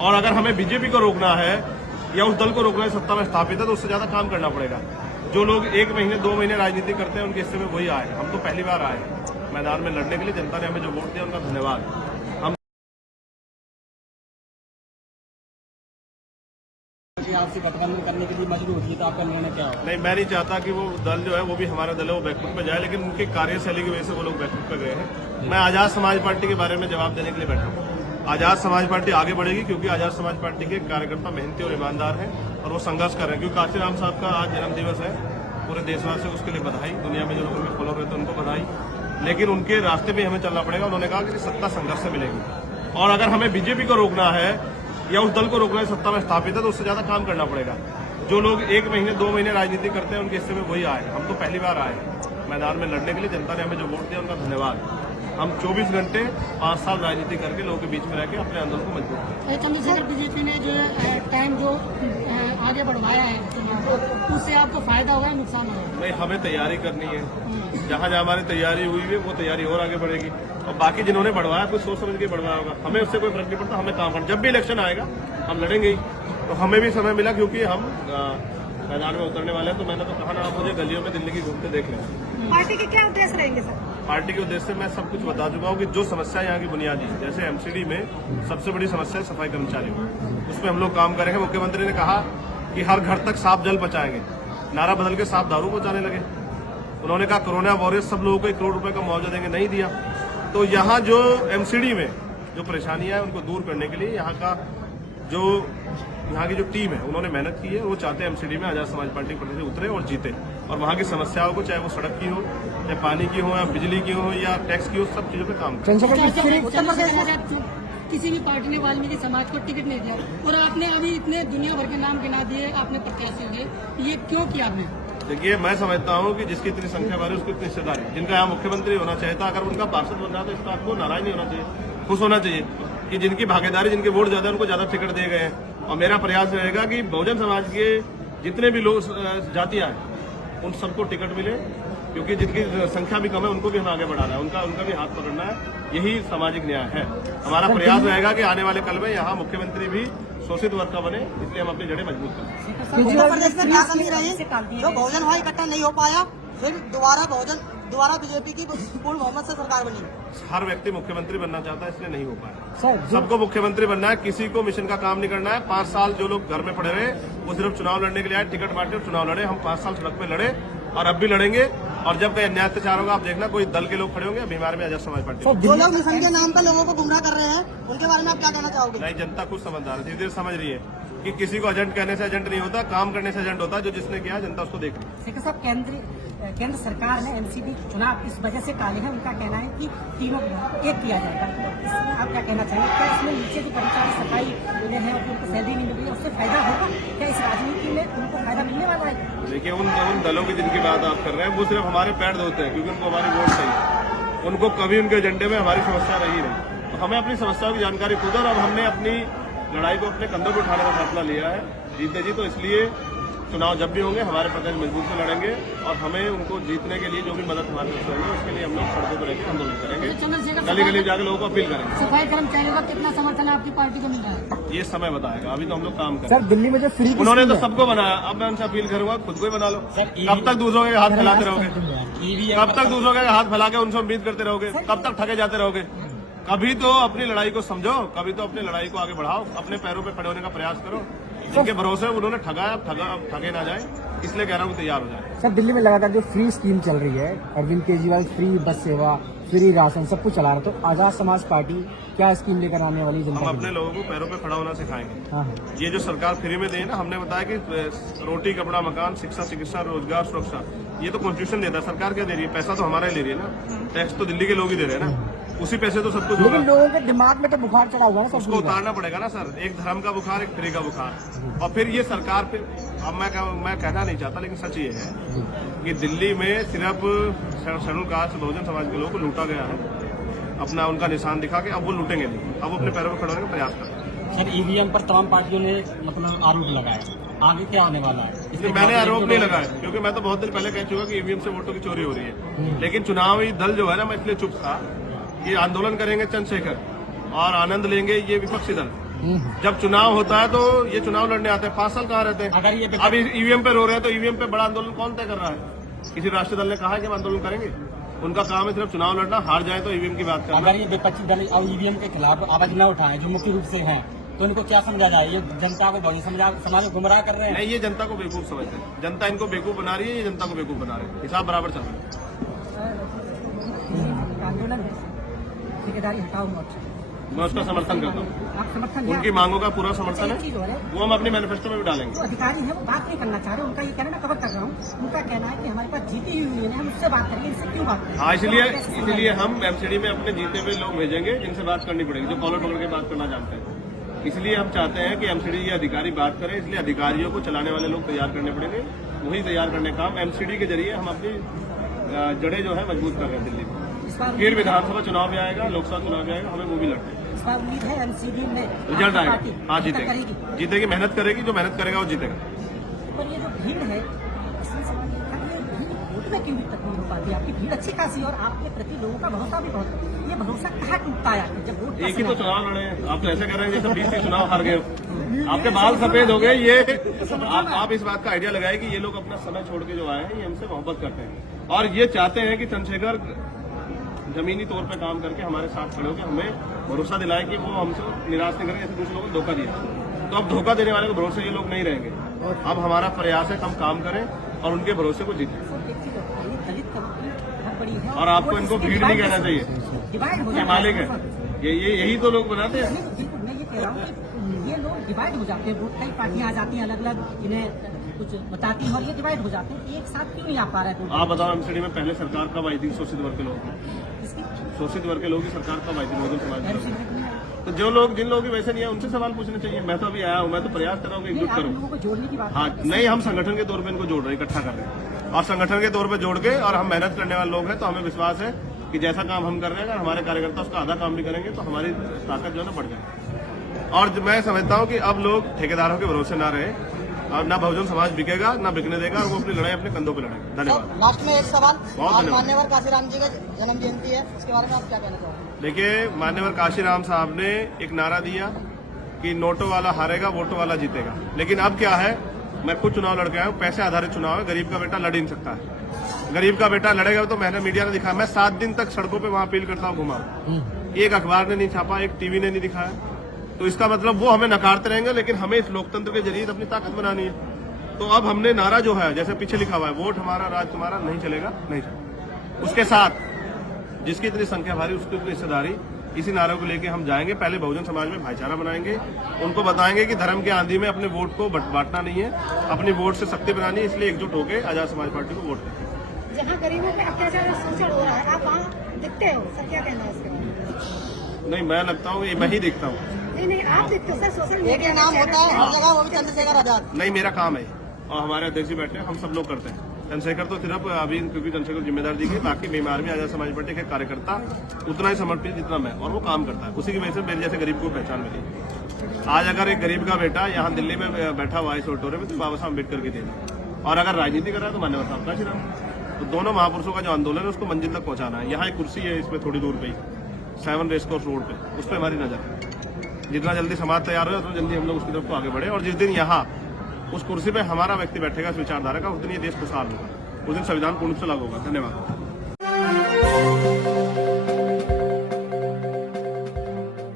और अगर हमें बीजेपी को रोकना है या उस दल को रोकना है सत्ता में स्थापित है तो उससे ज्यादा काम करना पड़ेगा। जो लोग 1 महीने 2 महीने राजनीति करते हैं उनके हिस्से में वही आए। हम तो पहली बार आए मैदान में लड़ने के लिए। जनता ने हमें जो वोट दिया उनका धन्यवाद। हम आपसे गठबंधन करने के लिए मजबूर हुई तो आपका निर्णय क्या है? नहीं, मैं नहीं चाहता कि वो दल जो है वो भी हमारा दल है वो बैकफुट पे जाए, लेकिन उनकी कार्यशैली की वजह से वो लोग बैकफुट पे गए हैं। मैं आजाद समाज पार्टी के बारे में जवाब देने के लिए बैठा हूँ। आजाद समाज पार्टी आगे बढ़ेगी क्योंकि आजाद समाज पार्टी के कार्यकर्ता मेहनती और ईमानदार हैं और वो संघर्ष कर रहे हैं। क्योंकि काशीराम साहब का आज जन्म दिवस है, पूरे देशवासियों को उसके लिए बधाई, दुनिया में जो लोग उनके फॉलो रहते हैं उनको बधाई। लेकिन उनके रास्ते में हमें चलना पड़ेगा। उन्होंने कहा कि सत्ता संघर्ष से मिलेगी और अगर हमें बीजेपी को रोकना है या उस दल को रोकना है सत्ता में स्थापित है तो उससे ज्यादा काम करना पड़ेगा। जो लोग 1 महीने 2 महीने राजनीति करते हैं उनके हिस्से में वही आए। हम तो पहली बार आए मैदान में लड़ने के लिए। जनता ने हमें जो वोट दिया उनका धन्यवाद। हम 24 घंटे 5 साल राजनीति करके लोगों के बीच में रहकर अपने आंदोलन को मजबूत करें। चंद्रशेखर, बीजेपी ने जो टाइम जो आगे बढ़वाया है उससे आपको फायदा होगा या नुकसान होगा? नहीं, हमें तैयारी करनी है। जहाँ जहाँ हमारी तैयारी हुई है वो तैयारी और आगे बढ़ेगी और बाकी जिन्होंने बढ़वाया कुछ सोच समझ के बढ़वाया होगा। हमें उससे कोई फर्क नहीं पड़ता। हमें काम करना, जब भी इलेक्शन आएगा हम लड़ेंगे ही। तो हमें भी समय मिला क्योंकि हम मैदान में उतरने वाले हैं। तो मैंने तो कहा ना, आप मुझे गलियों में दिल्ली की घूमते देख लें। पार्टी के क्या उद्देश्य रहेंगे सर? पार्टी के उद्देश्य मैं सब कुछ बता चुका हूँ कि जो समस्या यहाँ की बुनियादी, जैसे एमसीडी में सबसे बड़ी समस्या है सफाई कर्मचारियों, उसमें हम लोग काम करेंगे। मुख्यमंत्री ने कहा कि हर घर तक साफ जल पहुंचाएंगे। नारा बदल के साफ दारू पहुंचाने लगे। उन्होंने कहा कोरोना वॉरियर्स सब लोगों को 1 करोड़ रुपए का मुआवजा देंगे, नहीं दिया। तो यहाँ जो एमसीडी में जो परेशानियां हैं उनको दूर करने के लिए यहाँ की जो टीम है उन्होंने मेहनत की है। वो चाहते हैं एमसीडी में आजाद समाज पार्टी प्रतिनिधि उतरे और जीते और वहाँ की समस्याओं को, चाहे वो सड़क की हो या पानी की हो या बिजली की हो या टैक्स की हो, सब चीजों पे काम करें। किसी भी पार्टी ने वाल्मीकि समाज को टिकट नहीं दिया और आपने अभी इतने दुनिया भर के नाम गिना दिए आपने प्रत्याशी होंगे, ये क्यों किया आपने? देखिए, मैं समझता हूँ कि जिसकी इतनी संख्या बारे उसकी इतनी हिस्सेदारी, जिनका यहाँ मुख्यमंत्री होना चाहिए था, अगर उनका पार्षद बन रहा था इसका आपको नाराज नहीं होना चाहिए, खुश होना चाहिए कि जिनकी भागीदारी, जिनके वोट ज्यादा उनको ज्यादा टिकट दिए गए हैं। और मेरा प्रयास रहेगा कि बहुजन समाज के जितने भी लोग जातियां हैं उन सबको टिकट मिले, क्योंकि जिनकी संख्या भी कम है उनको भी हमें आगे बढ़ाना है, उनका भी हाथ पकड़ना है। यही सामाजिक न्याय है। हमारा प्रयास रहेगा कि आने वाले कल में यहाँ मुख्यमंत्री भी शोषित वर्ग का बने, इसलिए हम अपनी जड़ें मजबूत करें। उत्तर प्रदेश में क्या कमी रही जो बहुजन वहाँ इकट्ठा नहीं हो पाया, फिर दोबारा बीजेपी की पूर्ण बहुमत से सरकार बनी? हर व्यक्ति मुख्यमंत्री बनना चाहता है, इसलिए नहीं हो पाया। सबको मुख्यमंत्री बनना है, किसी को मिशन का काम नहीं करना है। 5 साल जो लोग घर में पड़े रहे वो सिर्फ चुनाव लड़ने के लिए आए, टिकट बांटे और चुनाव लड़े। हम 5 साल सड़क पे लड़े और अब भी लड़ेंगे। और जब कोई अन्याय अत्याचार होगा आप देखना, कोई दल के लोग खड़े होंगे बीमार में आजाद समाज पार्टी। जो लोग मिशन के नाम पर लोगों को गुमराह कर रहे हैं उनके बारे में आप क्या कहना चाहोगे? नहीं, जनता खुद समझदार है, धीरे धीरे समझ रही है कि किसी को एजेंट कहने से एजेंट नहीं होता, काम करने से एजेंट होता है। जो जिसने किया जनता उसको देख रही है। साहब, केंद्र सरकार ने एमसीडी चुनाव इस वजह से टाले हैं। उनका कहना है कि तीनों एक किया जाएगा। इसमें आप क्या कहना चाहिए? क्या इसमें नीचे जो कर्मचारी सफाई मिले हैं उनको सैलरी नहीं मिल रही, उससे फायदा होगा क्या? इस राजनीति में उनको फायदा मिलने वाला है? देखिए, उन दलों की जिनकी बात आप कर रहे हैं वो सिर्फ हमारे पैर धोते हैं क्योंकि उनको हमारी वोट चाहिए। उनको कभी उनके एजेंडे में हमारी समस्या रही नहीं। तो हमें अपनी समस्याओं की जानकारी खुद है और अब हमने अपनी लड़ाई को अपने कंधों पर उठाने का फैसला लिया है। जीते जी तो इसलिए चुनाव जब भी होंगे हमारे प्रतिनिधि मजबूत से लड़ेंगे और हमें उनको जीतने के लिए जो भी मदद हमारे से होगी उसके लिए हम लोग सड़कों पर रहकर आंदोलन करेंगे, गली गली जाकर लोगों को अपील करेंगे। सफाई कर्मचारियों का कितना समर्थन आपकी पार्टी को मिल रहा है? ये समय बताएगा, अभी तो हम लोग काम करें। सर, दिल्ली में जो फ्री उन्होंने तो सबको बनाया, अब मैं उनसे अपील करूंगा खुद को ही बना लो। कब तक दूसरों के हाथ फैलाते रहोगे? कब तक दूसरों के हाथ फैला के उनसे उम्मीद करते रहोगे? कब तक ठगे जाते रहोगे? कभी तो अपनी लड़ाई को समझो, कभी तो अपनी लड़ाई को आगे बढ़ाओ, अपने पैरों पे खड़े होने का प्रयास करो। जिनके भरोसे उन्होंने ठगाया, अब ठगे ना जाए, इसलिए कह रहा हूँ तैयार हो जाए। सर, दिल्ली में लगातार जो फ्री स्कीम चल रही है, अरविंद केजरीवाल फ्री बस सेवा, फ्री राशन सब कुछ चला रहा है, तो आजाद समाज पार्टी क्या स्कीम लेकर आने वाली? हम अपने लोगों को पैरों पे खड़ा होना सिखाएंगे। हाँ। ये जो सरकार फ्री में दे ना, हमने बताया कि रोटी, कपड़ा, मकान, शिक्षा, चिकित्सा, रोजगार, सुरक्षा, ये तो कॉन्स्टिट्यूशन देता है। सरकार क्या दे रही है? पैसा तो हमारा ही ले रही है ना, टैक्स तो दिल्ली के लोग ही दे रहे हैं ना, उसी पैसे तो सब कुछ होगा। लेकिन लोगों के दिमाग में तो बुखार चढ़ा हुआ है, उसको उतारना पड़ेगा ना सर। एक धर्म का बुखार, एक फ्री का बुखार। और फिर ये सरकार फिर, अब मैं कहना नहीं चाहता लेकिन सच ये है कि दिल्ली में सिर्फ शेड्यूल कास्ट बहुजन समाज के लोगों को लूटा गया है, अपना उनका निशान दिखा के। अब वो लूटेंगे नहीं, अब वो अपने पैरों पर खड़े होने का प्रयास करें। सर, ईवीएम पर तमाम पार्टियों ने मतलब आरोप लगाया, आगे क्या आने वाला है? इसलिए मैंने आरोप नहीं लगाया क्योंकि मैं तो बहुत दिन पहले कह चुका कि ईवीएम से वोटों की चोरी हो रही है। लेकिन चुनावी दल जो है ना, मैं इसलिए चुप था कि आंदोलन करेंगे चंद्रशेखर और आनंद लेंगे ये विपक्षी दल। जब चुनाव होता है तो ये चुनाव लड़ने आते हैं, 5 साल कहाँ रहते हैं। अगर ये अब ईवीएम पे रो रहे हैं तो ईवीएम पे बड़ा आंदोलन कौन तय कर रहा है? किसी राष्ट्रीय दल ने कहा है कि हम आंदोलन करेंगे? उनका काम है सिर्फ चुनाव लड़ना, हार जाए तो ईवीएम की बात करना। अगर ये विपक्षी दल और ईवीएम के खिलाफ आवाज न उठाएं जो मुख्य रूप से हैं, तो उनको क्या समझा जाए? ये जनता को बहुत समाज को गुमराह कर रहे हैं। नहीं, ये जनता को बेवकूफ समझते हैं। जनता इनको बेवकूफ बना रही है, ये जनता को बेवकूफ बना रहे हैं। हिसाब बराबर चल रहा है। आंदोलन है ठेकेदारी हटाओ मोर्चा, मैं उसका समर्थन करता हूँ। आप समर्थन उनकी मांगों का पूरा समर्थन एक चीज है, और है, वो हम अपने मैनिफेस्टो में भी डालेंगे। जो अधिकारी है वो बात नहीं करना चाह रहे, उनका ये कहना मैं कवर कर रहा हूँ। उनका कहना है कि हमारे पास जीती हुई यूनियन है, हम उससे बात करेंगे, इससे क्यों बात करें? हाँ, इसलिए हम एमसीडी में अपने जीते हुए लोग भेजेंगे जिनसे बात करनी पड़ेगी, जो कॉलर पकड़ के बात करना जानते हैं। इसलिए हम चाहते हैं कि एमसीडी के अधिकारी बात करें, इसलिए अधिकारियों को चलाने वाले लोग तैयार करने पड़ेंगे। वही तैयार करने का काम एमसीडी के जरिए हम अपनी जड़ें जो है मजबूत कर रहे हैं दिल्ली में। फिर विधानसभा चुनाव भी आएगा, लोकसभा चुनाव भी आएगा, हमें वो भी लड़ते हैं। इस बार उम्मीद है एमसीडी में रिजल्ट आएगा, पार्टी हाँ करेगी। जीतेगी, मेहनत करेगी, जो मेहनत करेगा वो जीतेगा। पर ये जो भीड़ है, इसमें सवाल ये था कि ये भीड़ वोट में क्यों तक नहीं हो पाती? आपकी भीड़ अच्छी खासी और आपके प्रति लोगों का भरोसा भी बहुत है। ये भरोसा कहाँ टूटता है आखिर जब वोट? एक ही तो चुनाव लड़े हैं, आप तो ऐसे कर रहे हैं जैसे 20 चुनाव हार गए हो। आपके बाल सफेद हो गए। ये आप इस बात का आइडिया लगाए कि ये लोग अपना समय छोड़ के जो आए हैं ये हमसे मोहब्बत करते हैं और ये चाहते हैं कि चंद्रशेखर जमीनी तौर पे काम करके हमारे साथ खड़े होकर हमें भरोसा दिलाए कि वो हमसे निराश नहीं करेंगे, जैसे दूसरे लोगों को धोखा दिया। तो अब धोखा देने वाले को भरोसे ये लोग नहीं रहेंगे। अब हमारा प्रयास है हम काम करें और उनके भरोसे को जीतें। और आपको इनको भीड़ नहीं कहना चाहिए, डिवाइड हो ये जाता मालिक है, यही तो लोग बनाते हैं। मैं ये कह रहा हूँ कि ये लोग डिवाइड हो जाते हैं, वोट कई पार्टियां आ जाती हैं अलग अलग, इन्हें कुछ बताती हैं और ये डिवाइड हो जाते हैं। एक साथ क्यों नहीं आ पा रहा है? आप बताओ एमसीडी में पहले सरकार कब आई थी? शोषित वर्ग के लोग, इसकी शोषित वर्ग के लोग की सरकार कब आई थी? बहुजन समाज की। एमसीडी में तो जो लोग जिन लोगों की वैसे नहीं है उनसे सवाल पूछने चाहिए। मैं तो अभी आया हूँ, मैं तो प्रयास कर रहा हूँ कि एकजुट आप करूँ। लोगों को जोड़ने की बात हाँ, नहीं, हम संगठन के तौर पे इनको जोड़ रहे हैं, इकट्ठा कर रहे हैं और संगठन के तौर पे जोड़ के और हम मेहनत करने वाले लोग हैं तो हमें विश्वास है कि जैसा काम हम कर रहे हैं अगर हमारे कार्यकर्ता उसका आधा काम भी करेंगे तो हमारी ताकत जो है ना बढ़ जाएगी। और मैं समझता हूँ कि अब लोग ठेकेदारों के भरोसे ना रहे और ना बहुजन समाज बिकेगा ना बिकने देगा, वो अपनी लड़ाई अपने कंधों पे लड़ेगा। धन्यवाद। लास्ट में एक सवाल, बहुत आज धन्यवाद। मान्यवर काशीराम जी का जन्म जयंती है, इसके बारे में आप क्या कहना चाहोगे? देखिए, मान्यवर काशीराम साहब ने एक नारा दिया कि नोटों वाला हारेगा, वोटों वाला जीतेगा। लेकिन अब क्या है, मैं खुद चुनाव लड़ के आया हूँ, पैसे आधारित चुनाव है, गरीब का बेटा लड़ ही नहीं सकता है। गरीब का बेटा लड़ेगा तो मैंने मीडिया ने दिखाया, मैं 7 दिन तक सड़कों पे वहां अपील करता हूँ, घुमा। एक अखबार ने नहीं छापा, एक टीवी ने नहीं दिखाया। तो इसका मतलब वो हमें नकारते रहेंगे, लेकिन हमें इस लोकतंत्र के जरिए अपनी ताकत बनानी है। तो अब हमने नारा जो है, जैसे पीछे लिखा हुआ है, वोट हमारा राज तुम्हारा, नहीं चलेगा, नहीं चलेगा। उसके साथ जिसकी इतनी संख्या भारी उसकी इतनी हिस्सेदारी, इसी नारे को लेके हम जाएंगे। पहले बहुजन समाज में भाईचारा बनाएंगे, उनको बताएंगे कि धर्म के आंधी में अपने वोट को बांटना नहीं है, अपनी वोट से शक्ति बनानी है। इसलिए एकजुट होकर आजाद समाज पार्टी को वोट करें। जहाँ गरीबों पे अत्याचार और शोषण हो रहा है, आप वहाँ दिखते हो, सर क्या कहना है इसके बारे में? नहीं, मैं लगता हूँ मैं ही दिखता हूँ। नहीं, आप दिखते हो सर, सोशल एक ही नाम होता है हर जगह, वो भी चंद्रशेखर आजाद। नहीं, मेरा काम है और हमारे अध्यक्ष जी बैठे हैं, हम सब लोग करते हैं। चंद्रशेखर तो सिर्फ अभी क्योंकि चंद्रशेखर जिम्मेदार दी गई, बाकी बीमार में आजाद समाज पार्टी के कार्यकर्ता उतना ही समर्पित जितना मैं, और वो काम करता है। उसी की वजह से मेरे जैसे गरीब को पहचान मिली। आज अगर एक गरीब का बेटा यहाँ दिल्ली में बैठा हुआ है इस ऑडिटोरियम में, तो बाबा साहब अम्बेडकर की देन, और अगर राजनीति कर रहा है तो मान्यवर साहब काशीराम। तो दोनों महापुरुषों का जो आंदोलन है उसको मंजिल तक पहुंचाना है। यहाँ एक कुर्सी है, इसमें थोड़ी दूर पे ही 7 रेसकोर्स रोड पे, उस पर हमारी नजर है। जितना जल्दी समाज तैयार हो उतना जल्दी हम लोग उसकी तरफ को आगे बढ़े। और जिस दिन यहाँ उस कुर्सी पे हमारा व्यक्ति बैठेगा, इस विचारधारा का, उस दिन ये देश खुशहाल होगा, उस दिन संविधान पूर्ण रूप से लागू होगा। धन्यवाद।